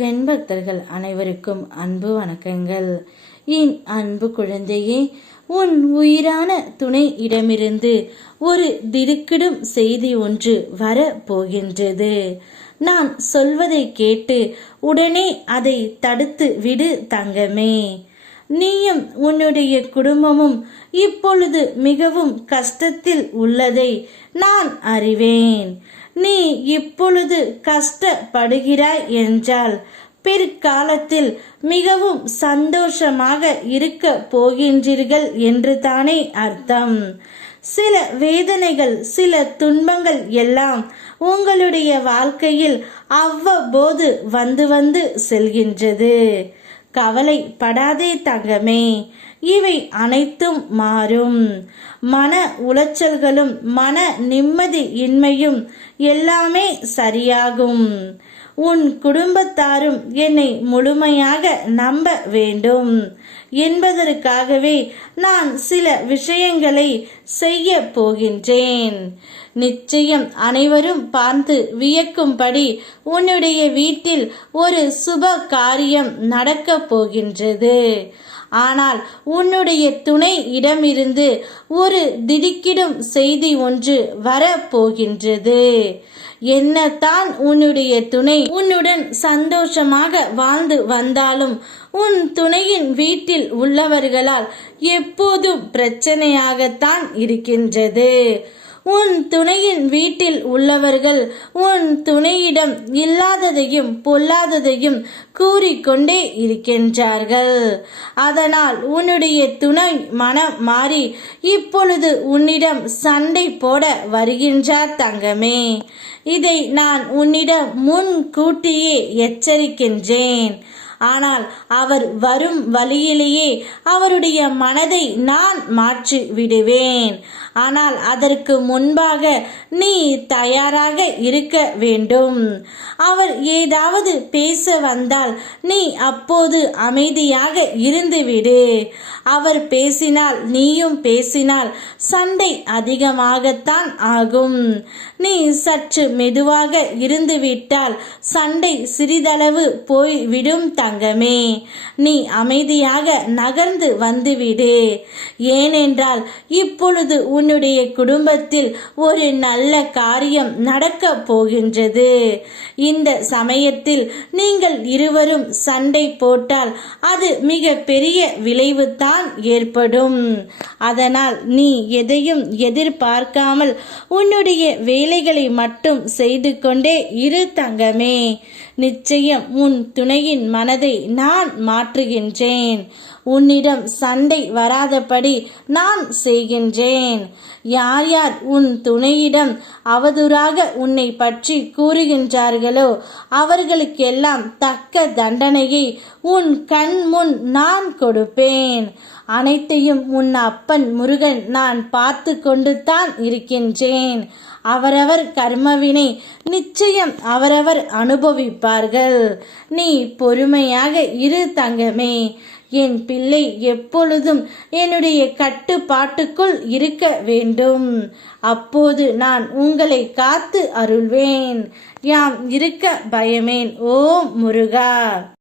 முருகன் பக்தர்கள் அனைவருக்கும் அன்பு வணக்கங்கள். என் அன்பு குழந்தையே, உன் உயிரான துணை இடமிருந்து ஒரு திடுக்கிடும் செய்தி ஒன்று வர போகின்றது. நான் சொல்வதை கேட்டு உடனே அதை தடுத்து விடு தங்கமே. நீயும் உன்னுடைய குடும்பமும் இப்பொழுது மிகவும் கஷ்டத்தில் உள்ளதை நான் அறிவேன். நீ இப்பொழுது கஷ்டப்படுகிறாய் என்றால் பிற்காலத்தில் மிகவும் சந்தோஷமாக இருக்க போகின்றீர்கள் என்று தானே அர்த்தம். சில வேதனைகள், சில துன்பங்கள் எல்லாம் உங்களுடைய வாழ்க்கையில் அவ்வப்போது வந்து வந்து செல்கின்றது. கவலைப்படாதே தங்கமே, இவை அனைத்தும் மாறும். மன உளைச்சல்களும் மன நிம்மதி இன்மையும் எல்லாமே சரியாகும். உன் குடும்பத்தாரும் என்னை முழுமையாக நம்ப வேண்டும் என்பதற்காகவே நான் சில விஷயங்களை செய்ய போகின்றேன். நிச்சயம் அனைவரும் பார்த்து வியக்கும்படி உன்னுடைய வீட்டில் ஒரு சுப காரியம் நடக்கப் போகின்றது. ஆனால் உன்னுடைய துணை இடமிருந்து ஒரு திடுக்கிடும் செய்தி ஒன்று வரப்போகின்றது. என்னத்தான் உன்னுடைய துணை உன்னுடன் சந்தோஷமாக வாழ்ந்து வந்தாலும் உன் துணையின் வீட்டில் உள்ளவர்களால் எப்போதும் பிரச்சனையாகத்தான் இருக்கின்றது. உன் துணையின் வீட்டில் உள்ளவர்கள் உன் துணையிடம் இல்லாததையும் பொல்லாததையும் கூறிக்கொண்டே இருக்கின்றார்கள். அதனால் உன்னுடைய துணை மனம் மாறி இப்பொழுது உன்னிடம் சண்டை போட வருகின்றார் தங்கமே. இதை நான் உன்னிடம் முன்கூட்டியே எச்சரிக்கின்றேன். ஆனால் அவர் வரும் வழியிலேயே அவருடைய மனதை நான் மாற்றி விடுவேன். ஆனால் அதற்கு முன்பாக நீ தயாராக இருக்க வேண்டும். அவர் ஏதாவது பேச வந்தால் நீ அப்போது அமைதியாக இருந்துவிடு. அவர் பேசினால் நீயும் பேசினால் சண்டை அதிகமாகத்தான் ஆகும். நீ சற்று மெதுவாக இருந்துவிட்டால் சண்டை சிறிதளவு போய்விடும் தங்கமே. நீ அமைதியாக நகர்ந்து வந்துவிடு. ஏனென்றால் இப்பொழுது உன்னுடைய குடும்பத்தில் ஒரு நல்ல காரியம் நடக்க போகின்றது. இந்த சமயத்தில் நீங்கள் இருவரும் சண்டை போட்டால் அது மிக பெரிய விளைவு தான் ஏற்படும். அதனால் நீ எதையும் எதிர்பார்க்காமல் உன்னுடைய வேலைகளை மட்டும் செய்து கொண்டே இரு தங்கமே. நிச்சயம் உன் துணையின் மனதை நான் மாற்றுகின்றேன். உன்னிடம் சண்டை வராதபடி நான் செய்கின்றேன். யார் யார் உன் துணையிடம் அவதூறாக உன்னை பற்றி கூறுகின்றார்களோ அவர்களுக்கெல்லாம் தக்க தண்டனையை உன் கண் முன் நான் கொடுப்பேன். அனைத்தையும் உன் அப்பன் முருகன் நான் பார்த்து கொண்டு தான் இருக்கின்றேன். அவரவர் கர்மவினை நிச்சயம் அவரவர் அனுபவிப்பார்கள். நீ பொறுமையாக இரு தங்கமே. என் பிள்ளை எப்பொழுதும் என்னுடைய கட்டுப்பாட்டுக்குள் இருக்க வேண்டும். அப்போது நான் உங்களை காத்து அருள்வேன். யாம் இருக்க பயமேன். ஓம் முருகா.